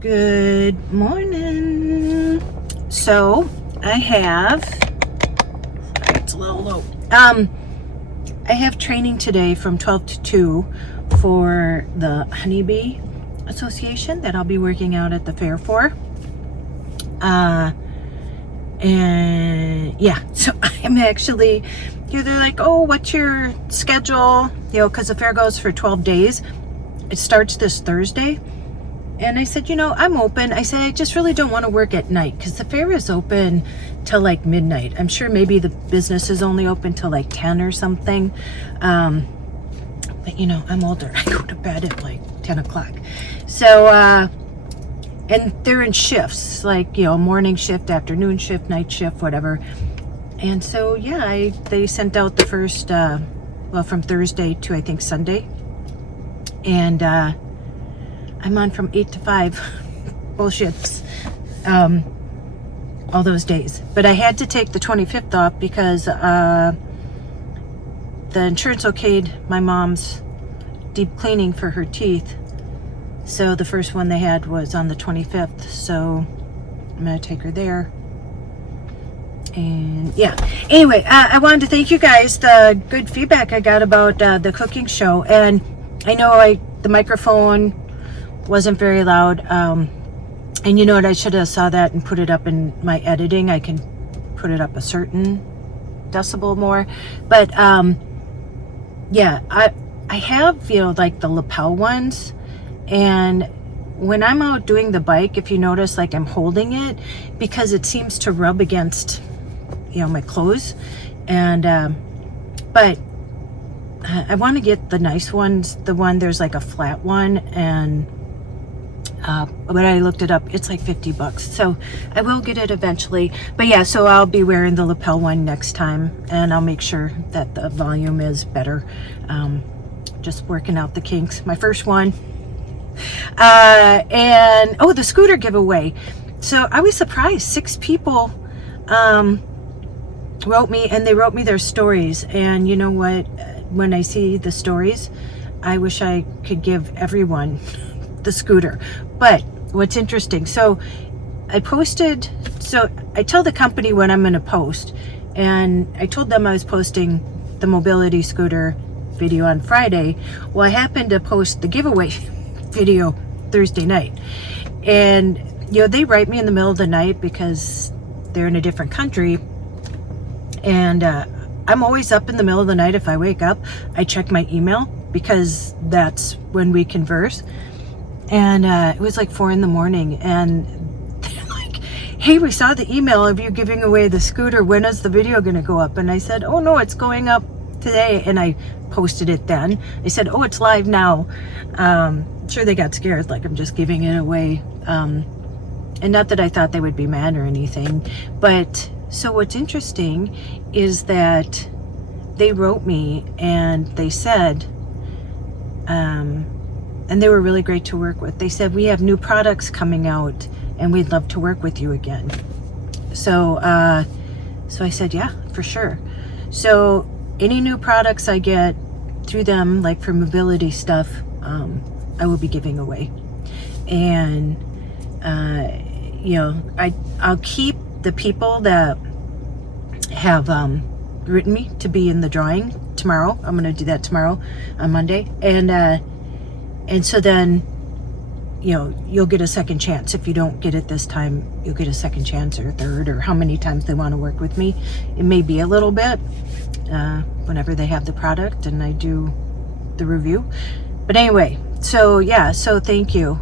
Good morning. So I have, it's a little low. I have training today from 12 to 2 for the Honeybee Association that I'll be working out at the fair for. And yeah, so I'm actually, they're like, oh, what's your schedule? Because the fair goes for 12 days. It starts this Thursday. And I said, I'm open. I said, I just really don't want to work at night because the fair is open till like midnight. I'm sure maybe the business is only open till like 10 or something. But I'm older. I go to bed at like 10 o'clock. So, and they're in shifts, like, morning shift, afternoon shift, night shift, whatever. And so, yeah, they sent out the first, from Thursday to, I think, Sunday. And, I'm on from 8 to 5, both shifts, all those days. But I had to take the 25th off because the insurance okayed my mom's deep cleaning for her teeth. So the first one they had was on the 25th. So I'm going to take her there. And yeah, anyway, I wanted to thank you guys, the good feedback I got about the cooking show. And I know the microphone wasn't very loud, and you know what, I should have saw that and put it up in my editing. I can put it up a certain decibel more, but yeah, I have like the lapel ones, and when I'm out doing the bike, if you notice, like I'm holding it because it seems to rub against my clothes, and but I want to get the nice ones, the one there's like a flat one, and when I looked it up, it's like $50. So I will get it eventually. But yeah, so I'll be wearing the lapel one next time, and I'll make sure that the volume is better. Just working out the kinks. My first one. And the scooter giveaway. So I was surprised. 6 people wrote me, and they wrote me their stories. And you know what? When I see the stories, I wish I could give everyone the scooter. But what's interesting, so I posted, so I tell the company when I'm going to post, and I told them I was posting the mobility scooter video on Friday. Well, I happened to post the giveaway video Thursday night, and they write me in the middle of the night because they're in a different country, and I'm always up in the middle of the night. If I wake up, I check my email because that's when we converse. And it was like 4 a.m, and they're like, hey, we saw the email of you giving away the scooter. When is the video going to go up? And I said, oh no, it's going up today. And I posted it then. I said, oh, it's live now. Sure, they got scared, like I'm just giving it away. And not that I thought they would be mad or anything. But so what's interesting is that they wrote me and they said, and they were really great to work with. They said, we have new products coming out and we'd love to work with you again. So so I said, yeah, for sure. So any new products I get through them, like for mobility stuff, I will be giving away. And I'll keep the people that have written me to be in the drawing tomorrow. I'm going to do that tomorrow on Monday. And so then, you'll get a second chance. If you don't get it this time, you'll get a second chance or a third, or how many times they want to work with me. It may be a little bit whenever they have the product and I do the review. But anyway, so yeah, so thank you.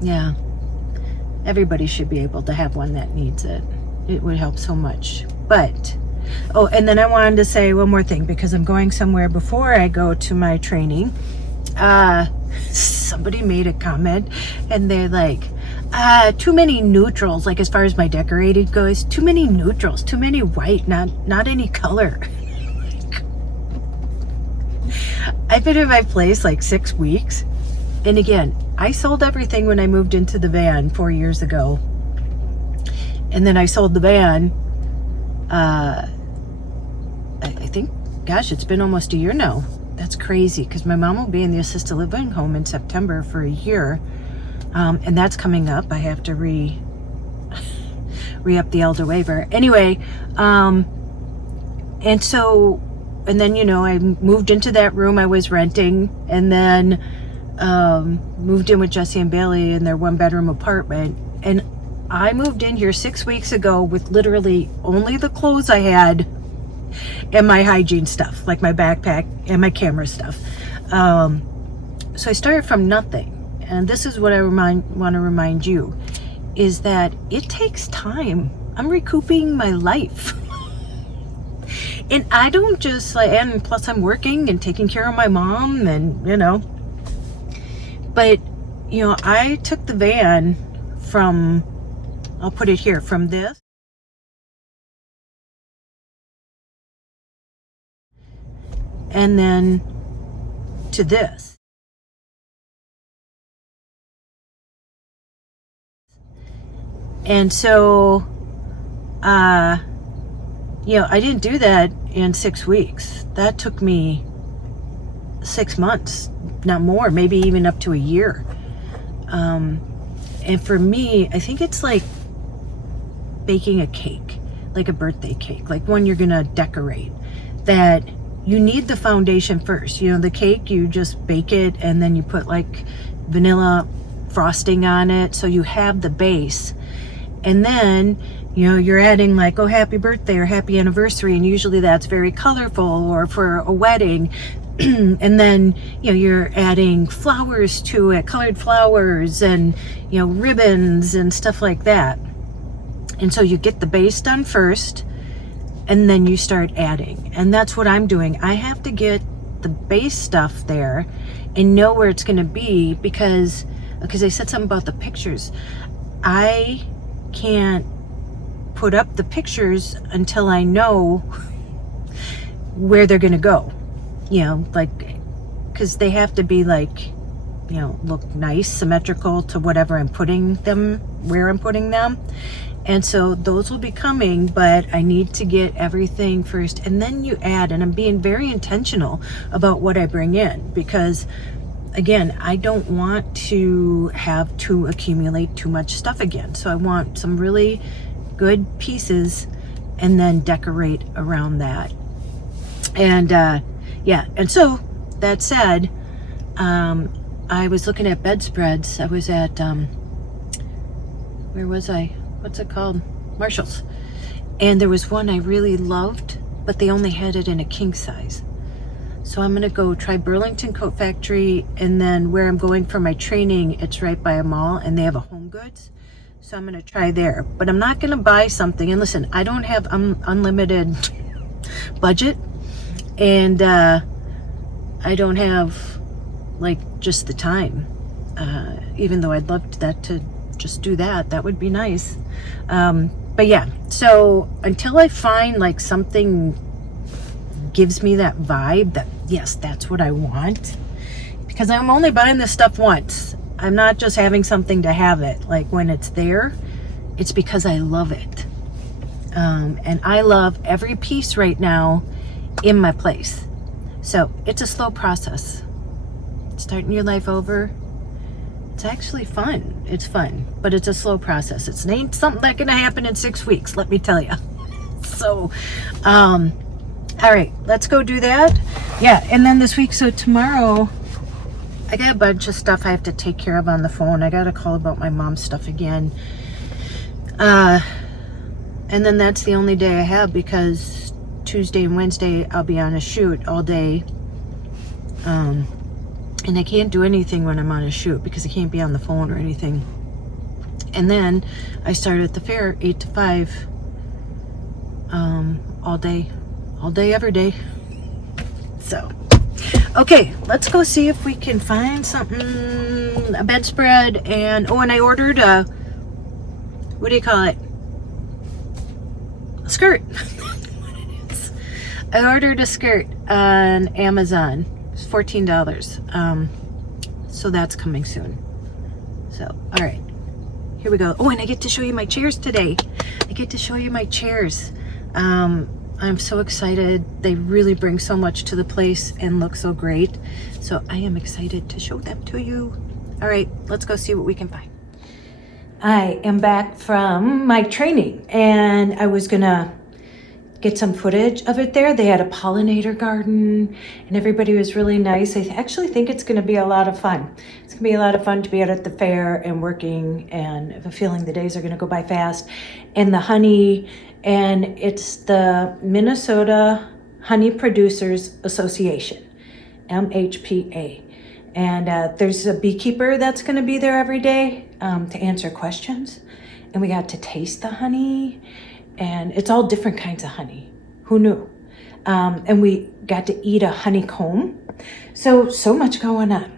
Yeah, everybody should be able to have one that needs it. It would help so much. But and then I wanted to say one more thing, because I'm going somewhere before I go to my training. Somebody made a comment and they're like, too many neutrals, like as far as my decorating goes, too many neutrals, too many white, not any color. I've been in my place like 6 weeks, and again, I sold everything when I moved into the van 4 years ago, and then I sold the van I think, gosh, it's been almost a year now. That's crazy, because my mom will be in the assisted living home in September for a year. And that's coming up. I have to re-up the elder waiver. Anyway, and so, and then, you know, I moved into that room I was renting, and then moved in with Jesse and Bailey in their 1-bedroom apartment. And I moved in here 6 weeks ago with literally only the clothes I had and my hygiene stuff, like my backpack and my camera stuff. So I started from nothing. And this is what I want to remind you, is that it takes time. I'm recouping my life. And I don't just like, and plus I'm working and taking care of my mom, and, you know, but, you know, I took the van from, I'll put it here, from this and then to this. And so, you know, I didn't do that in 6 weeks. That took me 6 months, not more, maybe even up to a year. And for me, I think it's like baking a cake, like a birthday cake, like one you're gonna decorate, that you need the foundation first. You know, the cake, you just bake it and then you put like vanilla frosting on it, so you have the base. And then, you know, you're adding like, oh, happy birthday or happy anniversary, and usually that's very colorful, or for a wedding. And then, you know, you're adding flowers to it, colored flowers, and, you know, ribbons and stuff like that. And so you get the base done first, and then you start adding. And that's what I'm doing. I have to get the base stuff there and know where it's going to be, because I said something about the pictures. I can't put up the pictures until I know where they're going to go. You know, like, because they have to be like, you know, look nice, symmetrical to whatever I'm putting them, where I'm putting them. And so those will be coming, but I need to get everything first, and then you add. And I'm being very intentional about what I bring in, because again, I don't want to have to accumulate too much stuff again. So I want some really good pieces and then decorate around that. And yeah, and so that said, I was looking at bedspreads. I was at, where was I? What's it called? Marshall's. And there was one I really loved, but they only had it in a king size. So I'm gonna go try Burlington Coat Factory, and then where I'm going for my training, it's right by a mall, and they have a Home Goods. So I'm gonna try there. But I'm not gonna buy something, and listen, I don't have unlimited budget, and I don't have like just the time, even though I'd love that to just do that. That would be nice. But yeah, so until I find like something gives me that vibe that, yes, that's what I want, because I'm only buying this stuff once. I'm not just having something to have it. Like, when it's there, it's because I love it. And I love every piece right now in my place. So it's a slow process. Starting your life over, it's actually fun. It's fun, but it's a slow process. It ain't something that's gonna happen in 6 weeks, let me tell you. So, all right, let's go do that. Yeah, and then this week, so tomorrow, I got a bunch of stuff I have to take care of on the phone. I got a call about my mom's stuff again. And then that's the only day I have, because Tuesday and Wednesday I'll be on a shoot all day. And I can't do anything when I'm on a shoot because I can't be on the phone or anything. And then I start at the fair 8 to 5, all day, every day. So, okay, let's go see if we can find something, a bedspread, and, oh, and I ordered a, what do you call it? A skirt. I ordered a skirt on Amazon. It's $14. So that's coming soon. So, all right, here we go. Oh, and I get to show you my chairs today. I get to show you my chairs. I'm so excited. They really bring so much to the place and look so great. So I am excited to show them to you. All right, let's go see what we can find. I am back from my training, and I was gonna get some footage of it there. They had a pollinator garden, and everybody was really nice. I actually think it's gonna be a lot of fun. It's gonna be a lot of fun to be out at the fair and working, and I have a feeling the days are gonna go by fast. And the honey, and it's the Minnesota Honey Producers Association, MHPA. And there's a beekeeper that's going to be there every day to answer questions. And we got to taste the honey, and it's all different kinds of honey. Who knew? And we got to eat a honeycomb. So much going on.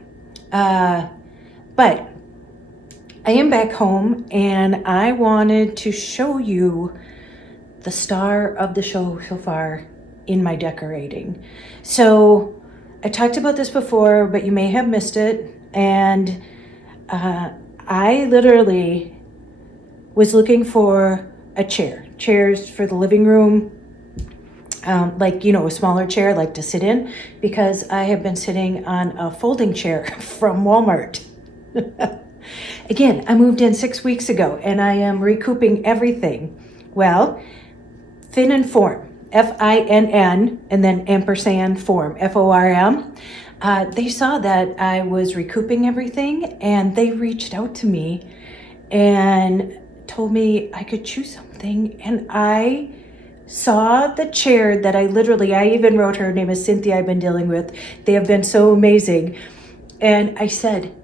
But I am back home, and I wanted to show you the star of the show so far in my decorating. So I talked about this before, but you may have missed it. And I literally was looking for a chairs for the living room, like, you know, a smaller chair like to sit in, because I have been sitting on a folding chair from Walmart. Again, I moved in 6 weeks ago, and I am recouping everything. Well, Fin and Form, F-I-N-N, and then ampersand form, F-O-R-M. They saw that I was recouping everything, and they reached out to me and told me I could choose something. And I saw the chair that I even wrote, her name is Cynthia, I've been dealing with. They have been so amazing. And I said,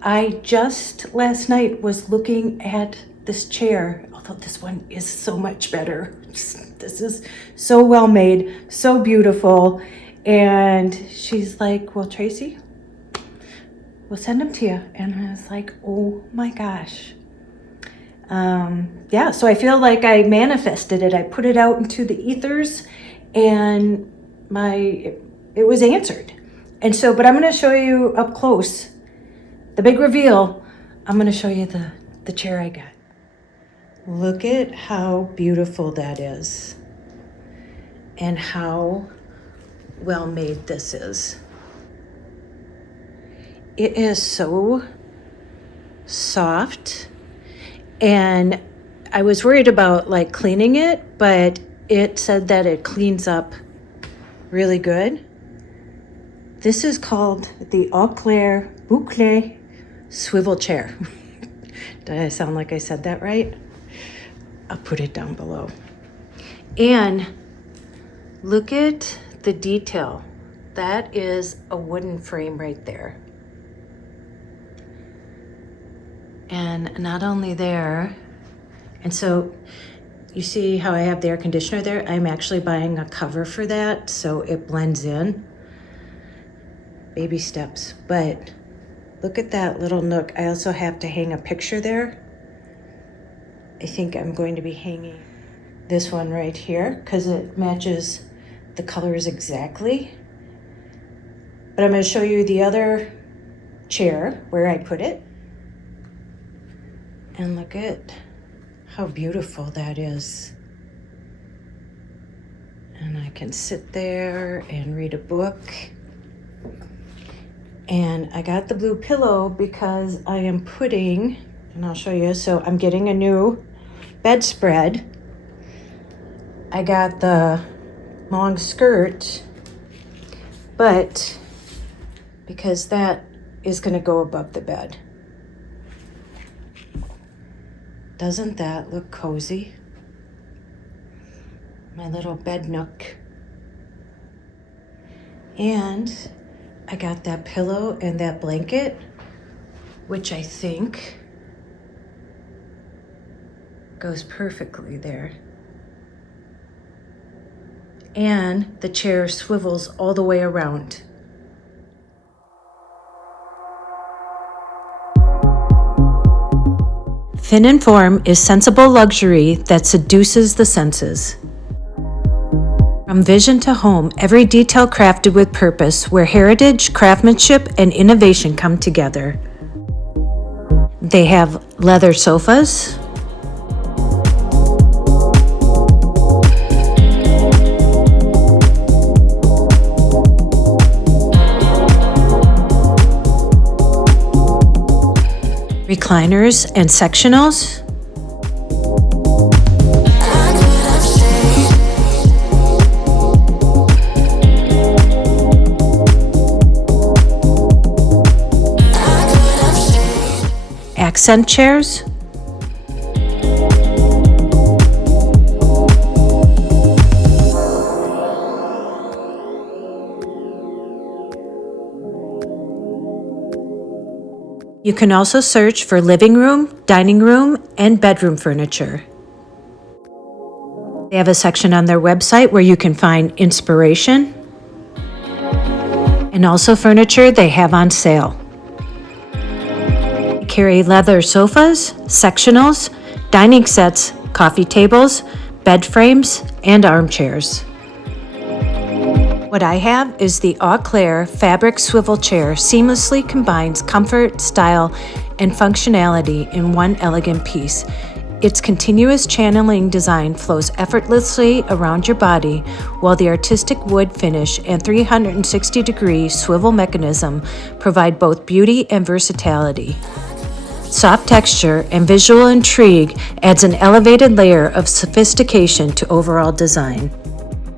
I just last night was looking at this chair, although this one is so much better. This is so well made, so beautiful. And she's like, well, Tracey, we'll send them to you. And I was like, oh my gosh. Yeah, so I feel like I manifested it. I put it out into the ethers, and it was answered. And so, but I'm going to show you up close the big reveal. I'm going to show you the chair I got. Look at how beautiful that is, and how well made this is. It is so soft, and I was worried about like cleaning it, but it said that it cleans up really good. This is called the AUCLAIR BOUCLE swivel chair. Did I sound like I said that right? I'll put it down below. And look at the detail. That is a wooden frame right there. And not only there, and so you see how I have the air conditioner there? I'm actually buying a cover for that so it blends in. Baby steps. But look at that little nook. I also have to hang a picture there. I think I'm going to be hanging this one right here because it matches the colors exactly. But I'm going to show you the other chair where I put it. And look at how beautiful that is. And I can sit there and read a book. And I got the blue pillow because I am putting, and I'll show you, so I'm getting a new bedspread. I got the long skirt, but because that is going to go above the bed. Doesn't that look cozy? My little bed nook. And I got that pillow and that blanket, which I think goes perfectly there. And the chair swivels all the way around. Fin and Form is sensible luxury that seduces the senses. From vision to home, every detail crafted with purpose, where heritage, craftsmanship, and innovation come together. They have leather sofas, recliners and sectionals. Accent chairs. You can also search for living room, dining room, and bedroom furniture. They have a section on their website where you can find inspiration and also furniture they have on sale. They carry leather sofas, sectionals, dining sets, coffee tables, bed frames, and armchairs. What I have is the AUCLAIR fabric swivel chair seamlessly combines comfort, style, and functionality in one elegant piece. Its continuous channeling design flows effortlessly around your body, while the artistic wood finish and 360-degree swivel mechanism provide both beauty and versatility. Soft texture and visual intrigue adds an elevated layer of sophistication to overall design.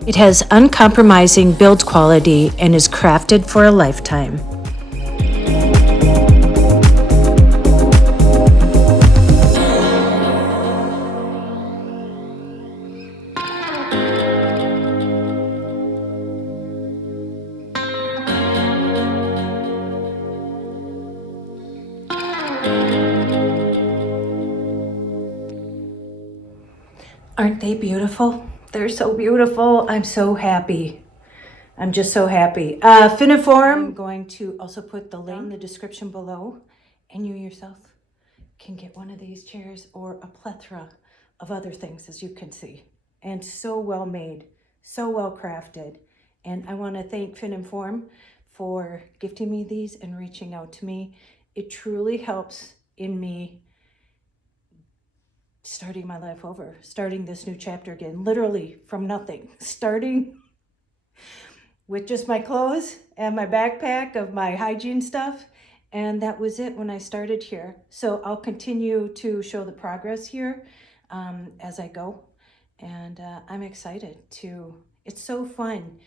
It has uncompromising build quality and is crafted for a lifetime. Aren't they beautiful? They're so beautiful. I'm so happy. I'm just so happy. Finiform, I'm going to also put the link in the description below, and you yourself can get one of these chairs or a plethora of other things, as you can see. And so well made, so well crafted. And I want to thank Finiform for gifting me these and reaching out to me. It truly helps in me starting my life over, starting this new chapter again, literally from nothing, starting with just my clothes and my backpack of my hygiene stuff. And that was it when I started here. So I'll continue to show the progress here as I go. And I'm excited it's so fun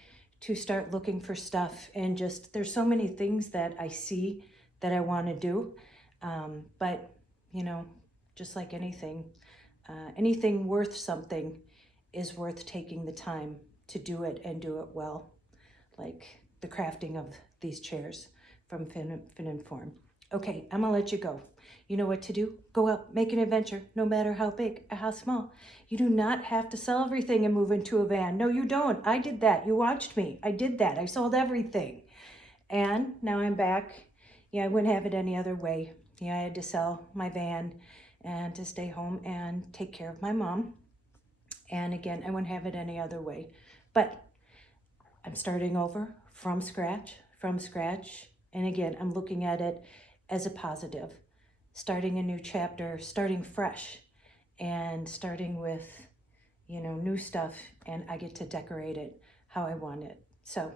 to start looking for stuff, and just, there's so many things that I see that I want to do. But, you know, just like anything worth something is worth taking the time to do it and do it well. Like the crafting of these chairs from Finiform. Okay, I'm gonna let you go. You know what to do. Go out, make an adventure, no matter how big or how small. You do not have to sell everything and move into a van. No, you don't. I did that. You watched me. I did that. I sold everything. And now I'm back. Yeah, I wouldn't have it any other way. Yeah, I had to sell my van and to stay home and take care of my mom. And again, I wouldn't have it any other way. But I'm starting over from scratch. And again, I'm looking at it as a positive, starting a new chapter, starting fresh, and starting with, you know, new stuff, and I get to decorate it how I want it. So,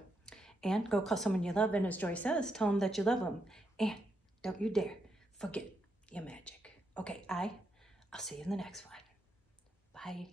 and go call someone you love, and as Joy says, tell them that you love them, and don't you dare forget your magic. Okay, I'll see you in the next one. Bye.